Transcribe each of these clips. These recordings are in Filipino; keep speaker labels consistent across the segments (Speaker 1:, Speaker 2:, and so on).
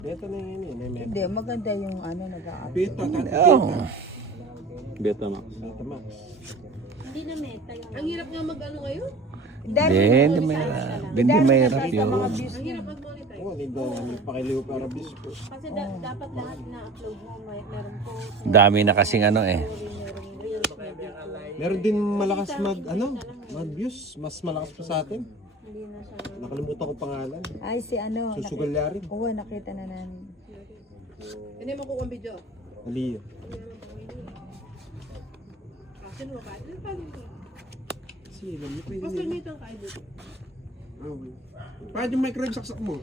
Speaker 1: Beta na yun eh.
Speaker 2: Hindi, maganda yung ano nag-a-upload.
Speaker 1: Beta,
Speaker 3: Beta Max.
Speaker 1: Beta Max.
Speaker 4: Hindi na meta yun. Ang hirap nga mag-ano ngayon.
Speaker 5: Hindi mahirap yun.
Speaker 4: Ang hirap mag-monetize.
Speaker 1: Oo, hindi ba namin pakiliw para bisko.
Speaker 4: Kasi dapat lahat na-upload mo. Meron post,
Speaker 5: Dami na kasing ano eh.
Speaker 4: meron reels, may video.
Speaker 1: Meron din malakas mag-views. Mas malakas pa sa atin.
Speaker 4: Hindi na siya.
Speaker 1: Nakalimutan ko pangalan.
Speaker 2: Ay, si ano.
Speaker 1: Susugal na rin.
Speaker 2: Oo, nakita na namin.
Speaker 4: Hindi mo kukuha ang video.
Speaker 1: Aliyo.
Speaker 4: Sino ba? Ano pa dito?
Speaker 1: Kasi alam niyo pwede
Speaker 4: Pastor
Speaker 1: nila.
Speaker 4: Mito ang kaibot.
Speaker 1: Paano yung microwave saksak mo?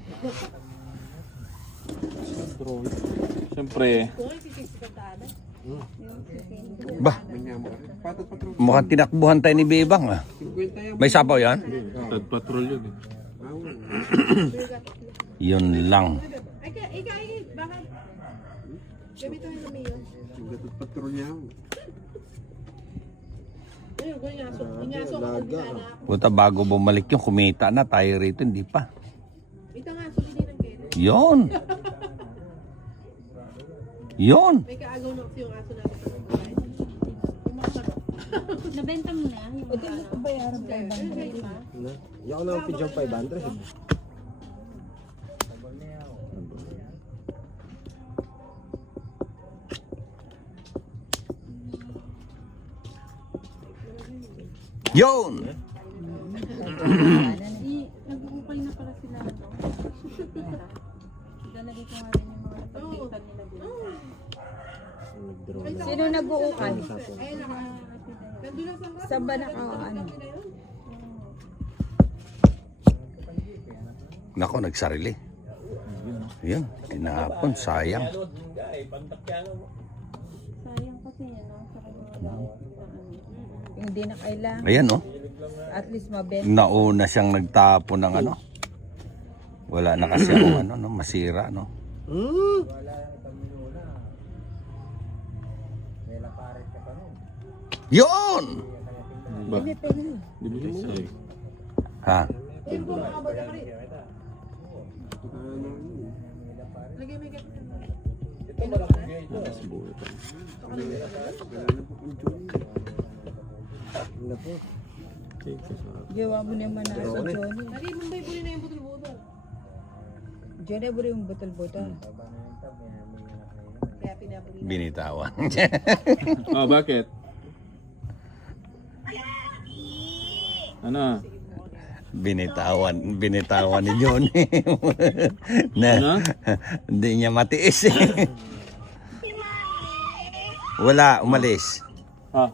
Speaker 3: Siyempre,
Speaker 4: Kung ay sisisikatana.
Speaker 5: Bah,
Speaker 1: Patat patrol.
Speaker 5: mukhang tinakbuhan tayo ni Bebang ah.
Speaker 1: 50 yan.
Speaker 5: May sapaw yan?
Speaker 3: Tad Patrol yun eh.
Speaker 5: Yun lang.
Speaker 4: Ay, bakit? Gamitin mo namin yun.
Speaker 1: Patat patrol niya.
Speaker 4: Ayun, kung inyaso ka kung anak.
Speaker 5: Puta, bago bumalik yung kumita na tayo rito, hindi pa.
Speaker 4: Ito nga, hindi ng kailan.
Speaker 5: Yun. Yun.
Speaker 4: May kaagaw na kasi yung aso natin. Yung mga sarap. Nabenta mo na?
Speaker 2: O, di mo ko bayaran pa ibang
Speaker 4: Hindi pa?
Speaker 1: Hindi ako nakapidyan 500.
Speaker 5: Yun.
Speaker 4: Nag-uukay na pala sila. Dalagay ko nga rin yung mga napagpitan nila dito.
Speaker 2: Sino nag-uukay?
Speaker 4: Ayun naka. Nandun lang sa
Speaker 2: Saan ba naka ano?
Speaker 5: Nako, nagsarili. Yun, tinapon, sayang.
Speaker 4: sayang kasi yan.
Speaker 2: Hindi na kailangan.
Speaker 5: Ayan oh.
Speaker 2: At least mabenta.
Speaker 5: Nauna siyang nagtapon ng ano. Wala na kasi ang ano, no, masira, no. Yun!
Speaker 3: Ba?
Speaker 2: Hindi, pwede.
Speaker 3: Bibili mo eh.
Speaker 5: Ha?
Speaker 4: Ayun po mga baga ka rin. Lagay may gato.
Speaker 3: Tapos buhay pa.
Speaker 1: Wala po.
Speaker 3: Take ko sa...
Speaker 2: Gawa mo naman na sa Johnny.
Speaker 4: Lagi mong bay buli na yung butol-butol.
Speaker 2: Johnny, buri yung botol-botol.
Speaker 4: Kaya pinabuli na.
Speaker 5: Binitawan.
Speaker 3: Oh, bakit? Ano?
Speaker 5: Binitawan ni Johnny. Na,
Speaker 3: Ano?
Speaker 5: hindi niya matiis eh. Wala, umalis.
Speaker 3: Ah,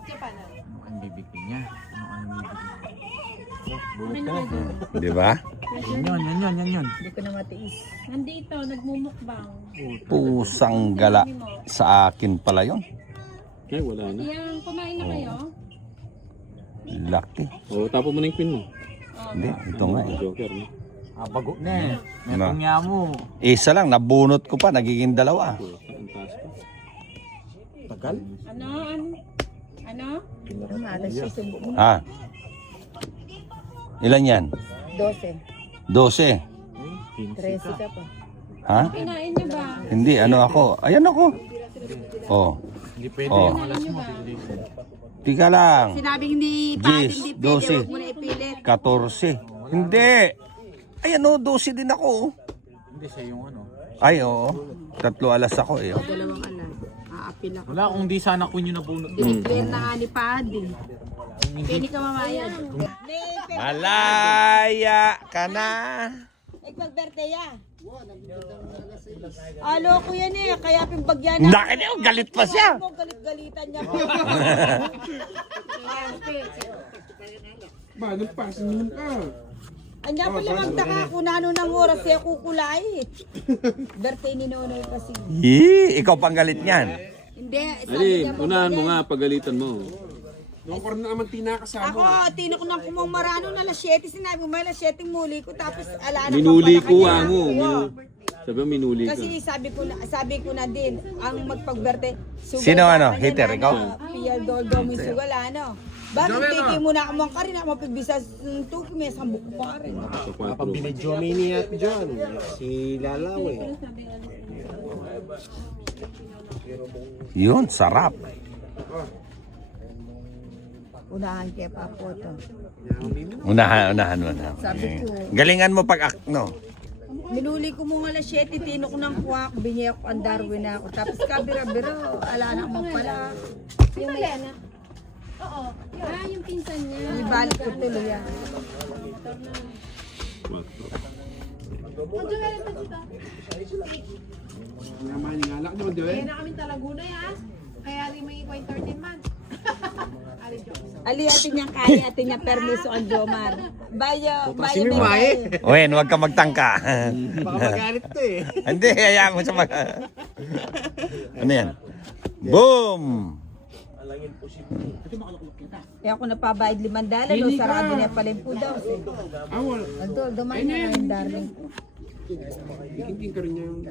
Speaker 5: Di ba?
Speaker 2: Hindi ko na matiis.
Speaker 4: Nandito, nagmumukbang.
Speaker 5: Pusang gala sa akin pala yon.
Speaker 3: okay, wala na.
Speaker 4: Yan, kumain na kayo?
Speaker 5: Laki.
Speaker 3: Oh, tapo mo na yung pin mo.
Speaker 5: Hindi, ito nga eh.
Speaker 3: Joker, no?
Speaker 6: Bago na eh. May
Speaker 5: No.
Speaker 6: pangya mo.
Speaker 5: Isa lang, nabunot ko pa, nagiging dalawa.
Speaker 3: Ang taas pa.
Speaker 1: Tagal?
Speaker 4: Ano? Ano?
Speaker 2: Ang alas siya subo mo.
Speaker 5: Ah. Ilan yan?
Speaker 2: 12.
Speaker 5: 12.
Speaker 2: 13 ka pa.
Speaker 5: Ha?
Speaker 4: Kinain niyo ba?
Speaker 5: Hindi, ano ako? Ayan ako. Oh.
Speaker 6: Hindi pwede
Speaker 5: Oh.
Speaker 6: yung alas mo.
Speaker 5: Tika lang.
Speaker 2: Sinabing hindi
Speaker 5: 10, 12,
Speaker 2: mo na ipilit.
Speaker 5: 14. Hindi. Ayan o, 12 din ako. oh.
Speaker 6: Hindi siya yung ano.
Speaker 5: Ay, oo. 3 alas ako eh. oh.
Speaker 2: Dalawang alam. Aapil ako.
Speaker 6: Wala kung di sana ko yun nabunot.
Speaker 2: Clear na nga ni Paddy. Pwede ka mamayag.
Speaker 5: Malaya ka na.
Speaker 2: Nagpag-birthday ya. Alo ko yan eh, kaya pimbagyan na.
Speaker 5: Nakin niyo, galit pa siya.
Speaker 2: Mo galit-galitan niya.
Speaker 1: Ba, nagpasin ka.
Speaker 2: Anya pala magtaka kung ano ng oras siya kukulay. Birthday ni Nonoy kasi.
Speaker 5: Yee, ikaw pang galit niyan.
Speaker 2: Hindi,
Speaker 3: Ali, unahan mo nga, pagalitan mo.
Speaker 1: Nakaparoon na naman tinakasama.
Speaker 2: ako, tino ko ng kumang marano na alas 7. Sinabi ko, may alas 7 muli ko. Tapos ala na
Speaker 3: Minuli
Speaker 2: pang
Speaker 3: ko
Speaker 2: kanya.
Speaker 3: mo.
Speaker 2: Oo.
Speaker 3: Sabi mo, minuli ka.
Speaker 2: Kasi sabi ko na din, ang magpag-birthday.
Speaker 5: Sino ano? Hater, ikaw?
Speaker 2: Pia Doldo mo sugal ano. Bakit tiki mo na ako ka rin, ako mapibisa ng tuki, may sambok ko pa rin.
Speaker 3: Sa 4.
Speaker 1: Kapag binidyomi niya John, si Lalaw eh.
Speaker 5: Yun, sarap.
Speaker 2: Unahan kaya pa po to.
Speaker 5: Unahan.
Speaker 2: Sabi ko.
Speaker 5: Galingan mo pag no.
Speaker 2: Minuli ko mga alas 7, tino ko ng kuwak, binigay ko ang Darwin na ako. Tapos kabira-bira, ala na akong pala.
Speaker 4: Yung may anak. Oo. Yung pinsan niya.
Speaker 2: Ibalik ko tuloy yan.
Speaker 7: Kaya na kami Talaguna ya. Kaya rin may 13 months.
Speaker 2: Ali atin niyang kaya, atin niyang permiso ang Jomar. Bayo,
Speaker 1: Si Mimae.
Speaker 5: Wen, huwag ka magtangka.
Speaker 1: Baka magalit to eh.
Speaker 5: Hindi, hayaan mo sa Ano yan? Boom!
Speaker 2: Kaya ako napabayad $5, no, sarado niya pala yung food house eh. Andol, dumain na yung darling ko.
Speaker 1: Hindi ka rin niya yung...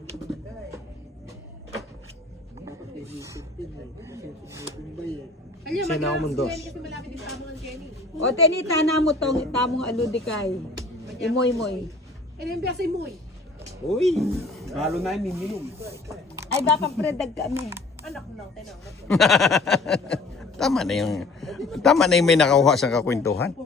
Speaker 1: Siya na ako mundos.
Speaker 7: Kasi malapit din sa amo ng Jenny.
Speaker 2: O tenita na mo tong tamong aludikay. Imoy-moy.
Speaker 7: Eh, yung biyasa mo eh.
Speaker 1: Uy, halo na yung minimum.
Speaker 2: Ay baka predag kami.
Speaker 7: Anak mo lang, tenang.
Speaker 5: Tama na yung may nakakuha sa kakwentuhan.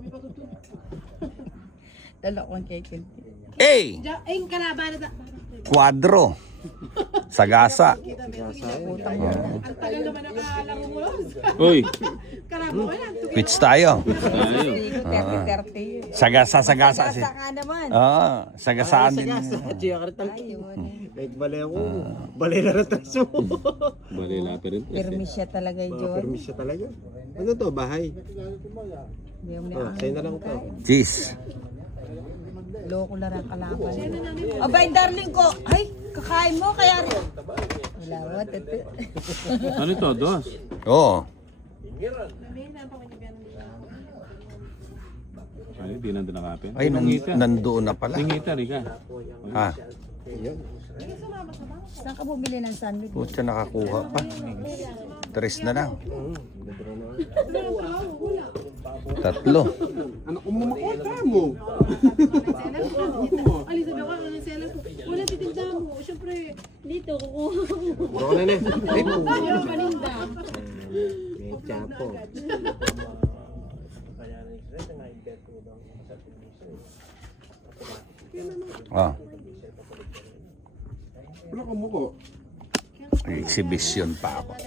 Speaker 2: Dala ko ang cake.
Speaker 5: A.
Speaker 7: Ay, yung kalaban na
Speaker 5: Quadro. Sagasa.
Speaker 7: Ang tagal naman nakalaro mo.
Speaker 3: Uy,
Speaker 7: Kalabo ko yan.
Speaker 5: Pitch tayo.
Speaker 3: tayo.
Speaker 2: 30-30.
Speaker 5: Sagasa si.
Speaker 2: Saka naman.
Speaker 5: Sagasaan din.
Speaker 1: Chiya ka rin talaga.
Speaker 2: Ayun.
Speaker 1: Bale ako. Bale na retraso.
Speaker 3: Balila pa rin.
Speaker 2: Permis siya talaga yung John.
Speaker 1: Permis siya talaga. Ano to, bahay?
Speaker 2: Hindi mo
Speaker 1: Oh, sa'yo na lang to.
Speaker 5: Cheese.
Speaker 2: Loko na rin kalaban. Abay, darling ko. Ay, kakain mo kaya rin. Wala, what?
Speaker 3: Ano ito? Dos?
Speaker 5: Oo.
Speaker 3: Ay, di nandun nakapin.
Speaker 5: Ay, nandoon na pala.
Speaker 3: Singita, Rika.
Speaker 5: Ha?
Speaker 2: Saan ka bumili ng sandwich?
Speaker 5: Pucha, nakakuha pa. 3 na lang. 3.
Speaker 1: Ano kung mamakota mo?
Speaker 7: Ali, sabi ko, ano yung seller ko? Wala titinda mo. Siyempre,
Speaker 4: Dito, kukuha ko.
Speaker 1: Bro na na. Ay, po.
Speaker 7: yung paninda.
Speaker 1: May chapo.
Speaker 5: Ah,
Speaker 1: Wala ka mo ko.
Speaker 5: exhibition pa ako.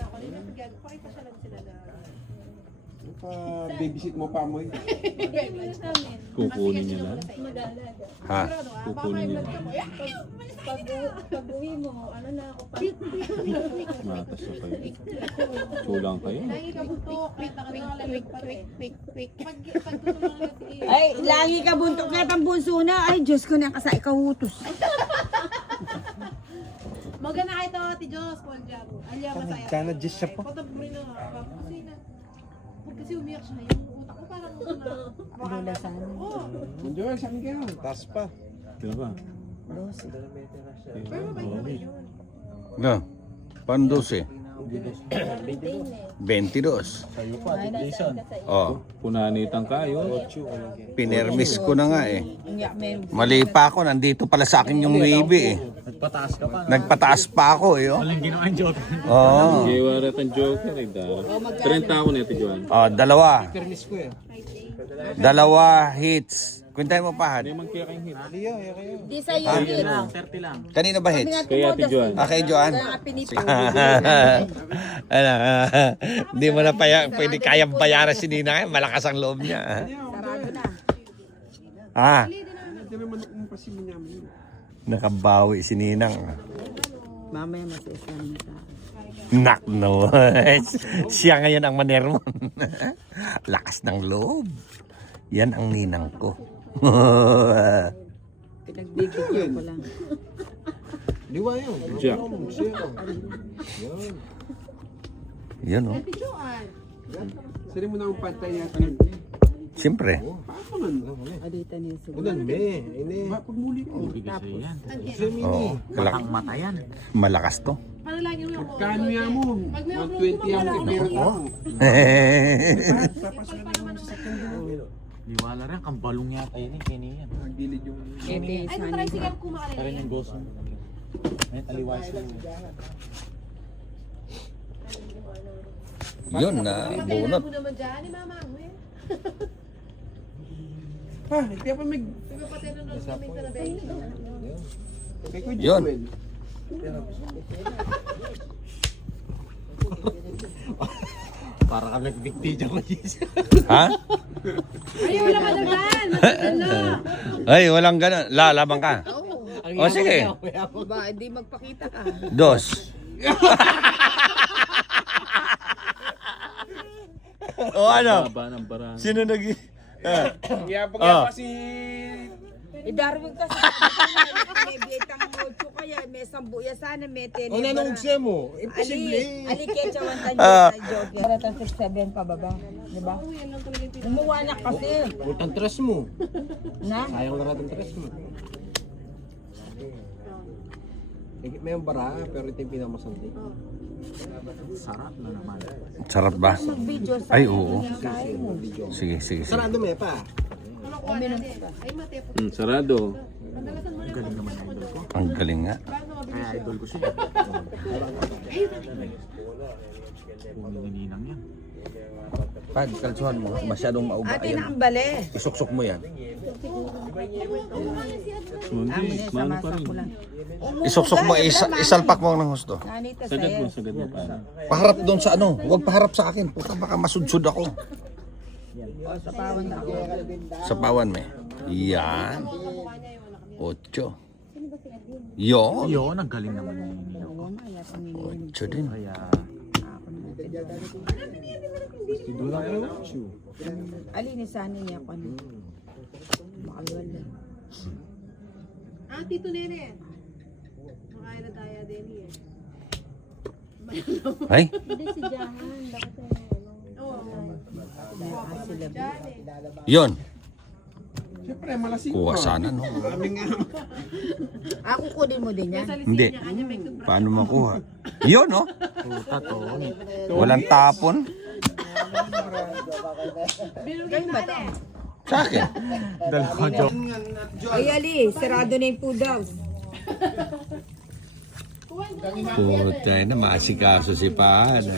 Speaker 1: Pa-babysit mo pa mo eh.
Speaker 3: Kukunin niya lang.
Speaker 5: Ha?
Speaker 3: Kukunin niya lang.
Speaker 4: Pag uwi mo, ano na ako pa.
Speaker 3: Matas na kayo. Kulang kayo.
Speaker 7: Lagi ka buntok. Quick. Pagtutulungan na si
Speaker 2: Ay, lagi ka buntok na ang bunso na. Ay, Diyos ko na kasay kahutos.
Speaker 7: Magana kayo ito, Ate Diyos, Paul Jago. Alya, masaya.
Speaker 1: Kana Diyos siya po.
Speaker 7: Patap mo rin na. Kasi umiyak siya. Yung utak ko parang
Speaker 2: Lula sana.
Speaker 1: Enjoy, saan kayo? Taas pa.
Speaker 3: Sino ba?
Speaker 2: 12.
Speaker 7: pero mabait naman yun.
Speaker 5: No. Paano 12? 22. Oh,
Speaker 3: Punanitan kayo.
Speaker 5: pinermis ko na nga eh.
Speaker 2: Umiyak meron.
Speaker 5: Mali pa ako, nandito pala sa akin yung wavy eh.
Speaker 6: Nagpataas ka pa.
Speaker 5: Nagpataas pa ako eh. Oh.
Speaker 6: Walang ginawa ang joke.
Speaker 5: Oo.
Speaker 3: Giwarat ang joker. Ay, dara. 30 ako nito, Juan.
Speaker 5: Oh, dalawa.
Speaker 1: Permis ko eh.
Speaker 5: 2 hits. Kuntahin mo pa,
Speaker 3: Hindi man kaya kayong hit.
Speaker 1: Aliyo, ya kayo.
Speaker 2: Di sa iyo yun.
Speaker 6: 30 lang.
Speaker 5: Kanino ba hits?
Speaker 3: Kaya Ate Juan.
Speaker 5: Ah, kay Joan?
Speaker 2: Kaya nga pinipo.
Speaker 5: Ano, hindi mo na pwede kayang bayaran si Nina. Malakas ang loob niya.
Speaker 2: Sarado na.
Speaker 5: Ah,
Speaker 1: Hindi naman ako mapasibo niya.
Speaker 5: nakabawi si Ninang.
Speaker 2: Mamaya masisan mo sa akin.
Speaker 5: Nak no. Siya ngayon ang maner mo. Lakas ng loob. Yan ang ninang ko.
Speaker 2: Pinagbibigyan ko lang.
Speaker 1: Liwa yun.
Speaker 3: Jack.
Speaker 5: Yan oh.
Speaker 7: Ate Joan.
Speaker 1: Sali mo na ang pantay niya.
Speaker 5: Siyempre.
Speaker 1: Paano man?
Speaker 2: Adita niya sa
Speaker 1: Ulan, be. Ini. Pagmuli ko.
Speaker 6: Bigay sa'yo yan.
Speaker 5: Oh,
Speaker 6: Matang mata yan.
Speaker 5: malakas to.
Speaker 7: Parang lang yung ako.
Speaker 1: Kano yan mo?
Speaker 7: Pag may
Speaker 1: 120 ang ipera ko.
Speaker 6: Liwala rin, kambalong yata yun eh. Kini yan.
Speaker 1: Nagdilid yung...
Speaker 2: Ete,
Speaker 7: Ay, ito try sigaw ko makalala
Speaker 6: Rin
Speaker 7: yan.
Speaker 6: yung goso. Ngayon, aliwas yun.
Speaker 5: Yun na,
Speaker 7: Kailan
Speaker 5: bunot.
Speaker 7: mo naman dyan ni Mama.
Speaker 1: Ha, hindi pa mag...
Speaker 7: Diba pati nanonood kami sa nabay?
Speaker 1: Kay ko
Speaker 5: Yun.
Speaker 1: Joel.
Speaker 6: Para kami nagbigti dyan ko,
Speaker 5: Ha?
Speaker 7: Ay, wala ka naman. Matagal na.
Speaker 5: Ay, walang ganun. Lalabang ka. O sige.
Speaker 2: Ba, hindi magpakita ka.
Speaker 5: Dos. O ano?
Speaker 3: Baba ng barang.
Speaker 5: Sino nag...
Speaker 1: Kaya si...
Speaker 2: Eh, Darwin kasi, may bietang mocho kaya, may sambu ya sana, may tene.
Speaker 1: O nanong siya mo? Imposible.
Speaker 2: Ali kecha wantan sa joke. Para ta 6'7" pababa, di ba? Umuwa na kasi.
Speaker 1: Utang tres mo.
Speaker 2: Na?
Speaker 1: Sayang na natin tres mo. May bara, pero ito yung pinakamasandi.
Speaker 6: Sarap na naman.
Speaker 5: Sarap ba?
Speaker 2: Mag-video sa
Speaker 5: Ay, oo.
Speaker 2: kain mo.
Speaker 5: Sige, sige, sige.
Speaker 1: Sarado may pa.
Speaker 7: Ay, mate.
Speaker 3: Sarado.
Speaker 5: Ang galing nga.
Speaker 6: Kaya idol ko siya. Kung nininang yan.
Speaker 5: Pag kalsuhan mo, masyadong mauba.
Speaker 2: Ate na ang bale.
Speaker 5: Isuksok mo yan.
Speaker 3: Hindi, mano pa rin.
Speaker 5: Isuksok mo, isalpak mo ng husto.
Speaker 2: Nanita
Speaker 3: Sagad mo,
Speaker 2: sa'yo.
Speaker 3: sagad mo pa.
Speaker 5: Paharap doon sa ano, huwag paharap sa akin. Puta, baka masudsud ako.
Speaker 2: O, sa pawan na ako.
Speaker 5: Sa pawan me. Yan. 8. Yon.
Speaker 6: Yun, ang galing naman ni Nino.
Speaker 5: 8 din.
Speaker 6: Kaya,
Speaker 2: Alini sana niya ako. Makalwal na.
Speaker 7: Ah, Tito Nene. Makain na tayo din eh.
Speaker 5: Ay,
Speaker 4: Hindi si Jahan. Bakit
Speaker 7: Oo.
Speaker 2: Sila
Speaker 7: Diyan eh.
Speaker 5: yon.
Speaker 1: Siyempre, malasing
Speaker 5: Kuha sana, no?
Speaker 2: Ako kunin mo din yan.
Speaker 5: Hindi.
Speaker 7: Kanya may toothbrush.
Speaker 5: Paano makuha? Yon, no?
Speaker 6: puta to.
Speaker 5: Walang tapon.
Speaker 7: Bilugin na eh.
Speaker 5: Sa akin.
Speaker 6: Dalawa joke.
Speaker 2: Ay, Ali, sarado na yung food house.
Speaker 5: Puta na, maasikaso si Pana.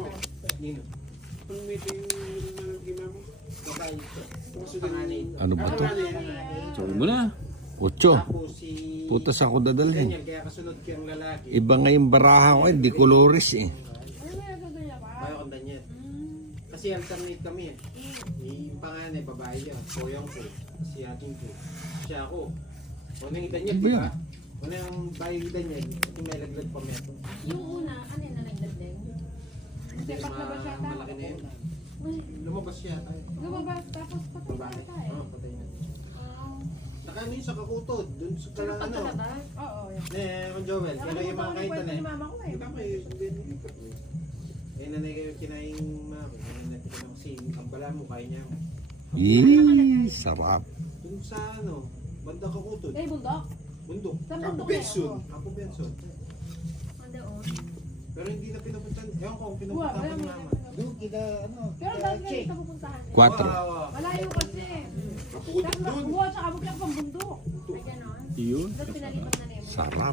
Speaker 5: Ano ba to?
Speaker 3: Sabi mo na.
Speaker 5: 8. Putas ako dadalhin.
Speaker 1: Kaya kasunod kang lalaki.
Speaker 5: Iba nga yung baraha ko, di colores eh.
Speaker 1: Bayo kang Daniel. Kasi alternate kami eh. Yung panganay, babae yan. Koyang ko. Si ating ko. Siya ako. Unang yung Daniel, di ba? Unang yung bayo yung Daniel. Yung may laglag pa meto.
Speaker 4: Yung una, ano yung nalagdag din?
Speaker 7: Sepak na ba siya ta?
Speaker 1: Malaki na yun. Lumabas siya tayo.
Speaker 7: Lumabas tapos patay
Speaker 1: Babae.
Speaker 7: na tayo.
Speaker 1: Oo, patay na. Nakano yun sa kakutod. Doon sa kalang ano.
Speaker 7: Oo, yan.
Speaker 1: Kung Joel. Kaya yung mga kaitan
Speaker 7: Kwento
Speaker 1: eh.
Speaker 7: ni mama ko eh.
Speaker 1: Kita ko eh. Eh, nanay kayo kinaing mami. Nanay ko lang kasi ang bala mo, kaya niya.
Speaker 5: Yee, sarap.
Speaker 1: Doon sa ano, bandang kakutod.
Speaker 7: Eh, bundok.
Speaker 1: Bundok.
Speaker 7: Saan
Speaker 1: Campo
Speaker 7: bundok
Speaker 1: Benson.
Speaker 7: yan?
Speaker 1: Campo Benson.
Speaker 4: Andoon.
Speaker 1: Pero hindi na pinapuntan. Ewan ko kung
Speaker 7: Buwa,
Speaker 1: pinapuntan
Speaker 7: wala
Speaker 1: ko
Speaker 7: mo.
Speaker 1: ni mama. Doon, kita ano.
Speaker 7: Pero dahil kayo dito pupuntahan.
Speaker 5: 4.
Speaker 7: Malayo kasi.
Speaker 1: Kapukod
Speaker 7: Tapos
Speaker 1: doon.
Speaker 7: buwa, tsaka buklang pang bundok.
Speaker 4: Ay, ganon.
Speaker 3: Yun.
Speaker 4: Tapos pinalipat na niya.
Speaker 5: Sarap.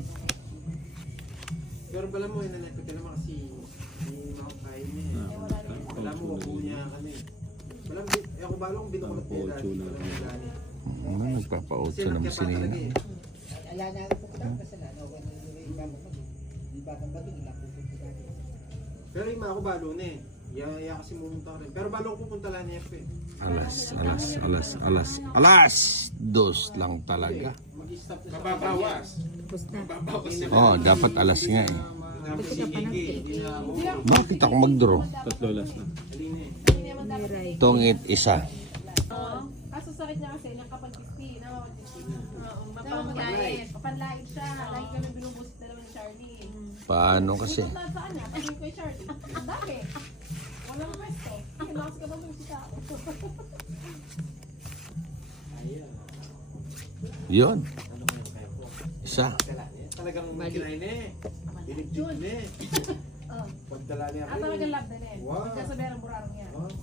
Speaker 1: Pero bala mo, nanay ko naman kasi hindi makakain niya eh. Wala mo, wako niya kami. Wala mo, eh ako balong binukulot niya dati.
Speaker 3: Ocho na.
Speaker 1: Wala mo dati.
Speaker 5: Ano, nagpapa-8
Speaker 1: Kasi
Speaker 5: naman
Speaker 1: nakya
Speaker 5: si
Speaker 1: pa talaga
Speaker 5: Nina.
Speaker 1: eh. Pero yung mga ako balo na eh. Yaya kasi pumunta rin. Pero balo ko pupunta lang niya eh.
Speaker 5: Alas. 2 lang talaga.
Speaker 1: Mag-stop na siya. Mababawas.
Speaker 2: Tapos na.
Speaker 5: Oh, dapat alas nga eh.
Speaker 1: Si Gigi, hindi na ako.
Speaker 5: Bakit ako mag-draw?
Speaker 3: Tatlo last na.
Speaker 1: Alin eh.
Speaker 2: Miray.
Speaker 5: Tungit isa.
Speaker 7: Kaso sakit niya kasi nakapag-50. Mapanlait. Mapanlait siya. Lagi kami binubusit na naman ni Charlie.
Speaker 5: Paano kasi?
Speaker 7: Ikot na saan niya? Pag kay Charlie. Ang dami. Walang pwesto. Kinakas ka ba ng isa ako?
Speaker 5: Yun. Isa.
Speaker 1: Talagang kinain eh. Dinigdig na eh. Pagdala niya
Speaker 7: Ah, talagang love na eh.
Speaker 1: Wow.
Speaker 7: Pagkasabi ng burarong yan.
Speaker 1: Oh.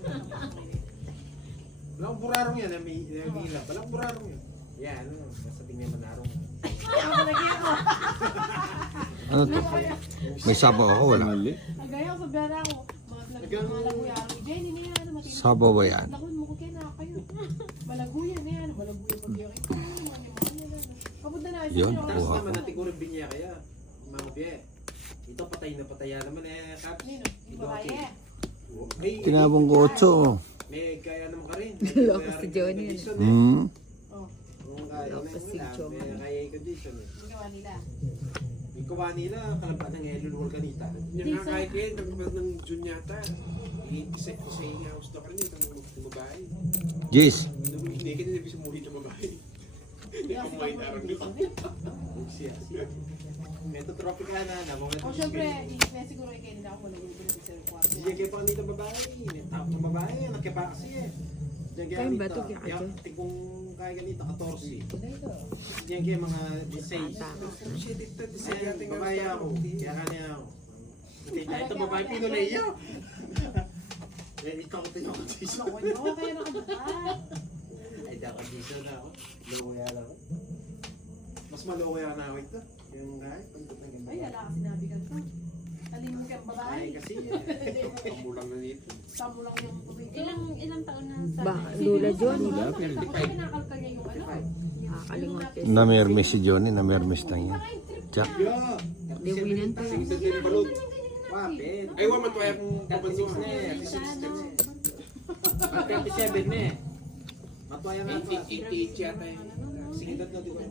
Speaker 1: Walang burarong yan, may hilap. Walang burarong yan. Yan, basta tingnan mo narong.
Speaker 7: Ako lagi ako.
Speaker 5: Ano to? May sabaw ako, wala.
Speaker 3: Mali.
Speaker 7: Ang gaya ko sabihan ako. Mga laguyaro. Jenny niya yan. Matindi.
Speaker 5: Sabaw ba yan?
Speaker 7: Lakon mo ko kaya na kayo. Malaguyan na yan. Malaguyan pag yung ikaw. Kapunta na.
Speaker 5: Yun,
Speaker 1: Tapos
Speaker 5: kuha
Speaker 1: naman
Speaker 5: ko.
Speaker 1: natin ko rin binya kaya. Mga biye. Ito patay na pataya naman eh. Kap.
Speaker 7: Nino, di ba kaya?
Speaker 1: May,
Speaker 5: Tinabong ko 8.
Speaker 1: may kaya naman ka rin.
Speaker 2: Loko si Johnny yun.
Speaker 5: Hmm.
Speaker 7: Oh,
Speaker 1: Kung kaya
Speaker 2: Loko
Speaker 1: na
Speaker 2: si
Speaker 1: wala,
Speaker 2: Johnny.
Speaker 1: may kaya yung condition eh.
Speaker 7: ang gawa nila.
Speaker 1: Yung kuha nila, kalampat ng Elul Kanita.
Speaker 8: Yung nga kahit kayo, nagkapas ng June yata. Isa yung house na kanina, itong babae.
Speaker 5: Jis,
Speaker 8: Hindi ka nila bisa muhi ng babae. Hindi ako kumain araw nito.
Speaker 1: Siya. Ito tropicana na. Mga
Speaker 7: O syempre, siguro kayo nila ako malaguyan sa kwarto.
Speaker 1: Diyan kayo pa kanito babae. Tapos ng babae, nagkapa kasi eh. Diyan kayo
Speaker 2: Kayo ba
Speaker 1: kanito.
Speaker 2: ito, kaya
Speaker 1: Kaya
Speaker 2: ito?
Speaker 1: kung kaya ganito, 14. Diyan kayo mga 16.
Speaker 8: Shit, ito,
Speaker 1: Ayan, babae ako. Kaya kanya ako. Hindi, kahit ito babae, pinuleyo. Eh, ikaw ko tinyo condition.
Speaker 7: Ako nyo, kaya nakabukas.
Speaker 1: Ay, da condition na ako. Lokoya lang ako. Mas malokoya na ako ito. Yung kahit, pagkat ng ganda.
Speaker 7: Ay, wala ka sinabi ka to. Talin mo kang babae.
Speaker 1: Ay, kasi eh.
Speaker 8: Pamulang na nito.
Speaker 7: Samo lang yung tubig.
Speaker 4: Ilang taon na sa...
Speaker 2: Ba, Lula John.
Speaker 3: Wala, pero
Speaker 7: Ako siya kinakalkal niya yung ano.
Speaker 2: Nakakalimot eh.
Speaker 5: namermis si Johnny, namermis lang yan. Tsak.
Speaker 1: Yo!
Speaker 2: Di winan pa.
Speaker 8: Sige, sa din balot.
Speaker 1: Wapit.
Speaker 8: Ay, waman to ay akong
Speaker 1: 36 na eh. 36 na eh. At 37 na eh. Matuaya na pa.
Speaker 8: 88 yata yun.
Speaker 1: Sige, dad na, di ba?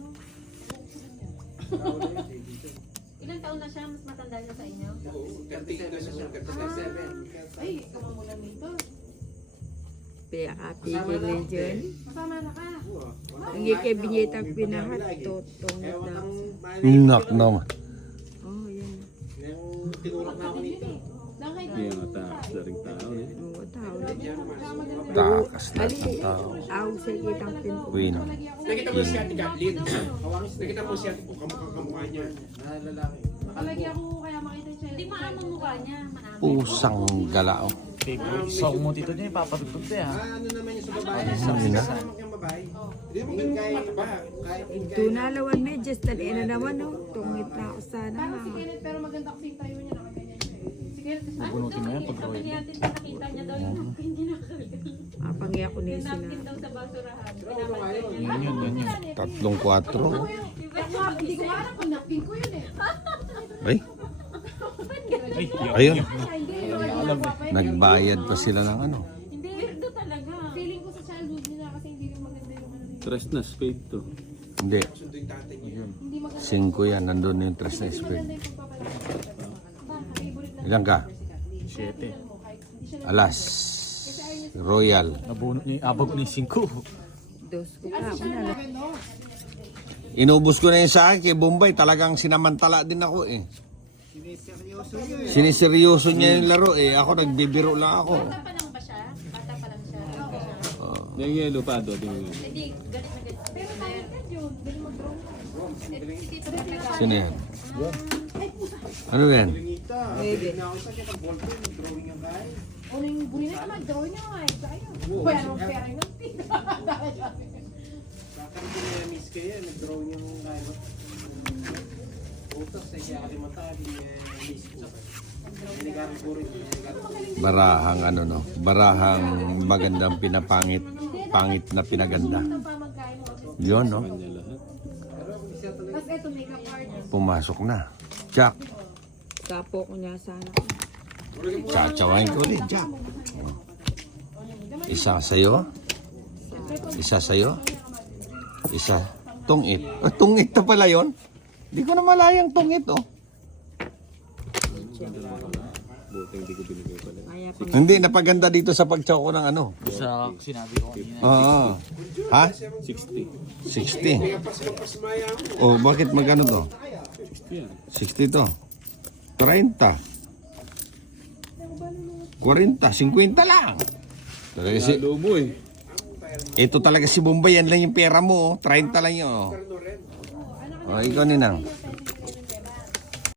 Speaker 4: Ilang taon na siya? Mas matanda siya sa inyo?
Speaker 8: Oo, 38 na siya. 37.
Speaker 7: Ay, kamamulan nito.
Speaker 2: Pinakapigil ni John.
Speaker 7: Masama na ka.
Speaker 2: Ang kay binyetang pinahat, totong daw.
Speaker 5: Knock naman.
Speaker 2: Oh, yan.
Speaker 1: Yung tinulak na ako nito.
Speaker 7: Langkay
Speaker 3: Hindi ang taas na ring tao eh.
Speaker 2: Oo, tao.
Speaker 5: Takas na ng tao.
Speaker 2: Aw, sa kitang pinto.
Speaker 5: Queen.
Speaker 8: Nakita mo si Ate Kathleen.
Speaker 1: Kawangis na.
Speaker 8: Nakita mo si Ate kung kamukha niya.
Speaker 1: Ah, lalaki.
Speaker 7: Nakalagi ako kaya makita siya.
Speaker 4: Hindi maamang mukha niya. Maamang.
Speaker 5: Pusang galao.
Speaker 6: Favorite song mo dito din, papatugtog to yan.
Speaker 1: Ah, ano naman yung sa babae?
Speaker 5: Ano
Speaker 1: Sa
Speaker 5: yun, ah?
Speaker 1: naman yung babae.
Speaker 8: Hindi mo ganun mataba.
Speaker 1: Kahit
Speaker 2: Ito nalawan medyas, talina na naman, no? Tungit na ako sana.
Speaker 7: Parang si Kenneth pero maganda kasi yung tayo niya. Nakaganyan siya eh. Si Kenneth kasi
Speaker 6: Bunutin mo yan pag
Speaker 4: Sabi niya natin nakita niya daw yung napkin niya nakalimutan.
Speaker 2: Apangya ko na
Speaker 4: Yung
Speaker 2: sila.
Speaker 4: napkin daw sa basurahan.
Speaker 1: Pero ano nga yun?
Speaker 6: Yan yun, yan yun.
Speaker 5: 3-4.
Speaker 7: Hindi ko alam kung napkin ko yun eh.
Speaker 5: Ay,
Speaker 6: Ay,
Speaker 5: ayun.
Speaker 7: Hindi, yun ang ginagawa pa yun.
Speaker 5: Nagbayad pa sila ng ano.
Speaker 4: Hindi, weirdo talaga.
Speaker 7: Feeling ko sa childhood niya kasi hindi rin maganda yung ano.
Speaker 3: Tres na spade to.
Speaker 5: Hindi,
Speaker 8: Sundo yung tatay niya.
Speaker 7: Hindi maganda.
Speaker 5: 5 yan. Nandun yung 3 na
Speaker 7: Hindi
Speaker 5: spade.
Speaker 7: maganda yung pagpapalaki. Favorite na
Speaker 5: Ilan ka?
Speaker 7: si Kathleen.
Speaker 6: 7.
Speaker 7: Mo, kahit hindi siya
Speaker 5: Alas. Royal.
Speaker 6: Nabunot ni abag ni 5.
Speaker 2: Dos ko pa.
Speaker 7: Kasi siya
Speaker 2: Wala.
Speaker 7: na no?
Speaker 5: Inubos ko na yun sa akin kay Bombay. Talagang sinamantala din ako eh. Siniseryoso niya yung laro eh. Ako nagbibiro lang ako.
Speaker 4: Bata pa lang ba siya? Bata pa lang siya.
Speaker 3: Yung yellow pa do.
Speaker 4: Hindi, galit na galit. Pero talented yun. Galing mag-draw. Si Tito Patrick.
Speaker 5: Sino yan? Ano yan?
Speaker 1: Lingita. Tignan ako sa kaya ballpen. Drawing yung guy.
Speaker 7: Una yung buri na naman, drawing niya nga eh. Sa'yo. Pero pera yung
Speaker 1: Kakaroon niya miss kaya. Nag-drawing yung guy. Utos eh. Kaya kalimutan. Miss ko. Ninigaran ko rin.
Speaker 5: Barahang ano no. Barahang magandang pinapangit. Pangit na pinaganda.
Speaker 7: Ang pamagkain mo kasi.
Speaker 5: Yun no.
Speaker 3: Kanya lahat.
Speaker 7: Tapos eto, makeup artist.
Speaker 5: Pumasok na. Jack.
Speaker 2: Kapo ko niya sana.
Speaker 5: Tsatsawain ko ulit, Jack. Isa sa'yo. Isa sa'yo. Isa. Tungit. Tungit na pala yun. Di ko na malayang tungit oh.
Speaker 3: Buti hindi ko binigay pala.
Speaker 2: Kaya pa.
Speaker 5: Hindi, napaganda dito sa pagtsaw ko ng ano.
Speaker 6: Sa sinabi ko kanina.
Speaker 5: Oo. Ha?
Speaker 3: 60.
Speaker 5: 60.
Speaker 8: Pas maya mo.
Speaker 5: Oh, bakit magano to?
Speaker 3: 60 yan.
Speaker 5: 60 to. 30. 40, 50 lang. Talaga si,
Speaker 3: Lalo mo eh.
Speaker 5: ito talaga si Bombay, yan lang yung pera mo. Oh. 30 lang yun. Oh. Oh, ikaw ninang.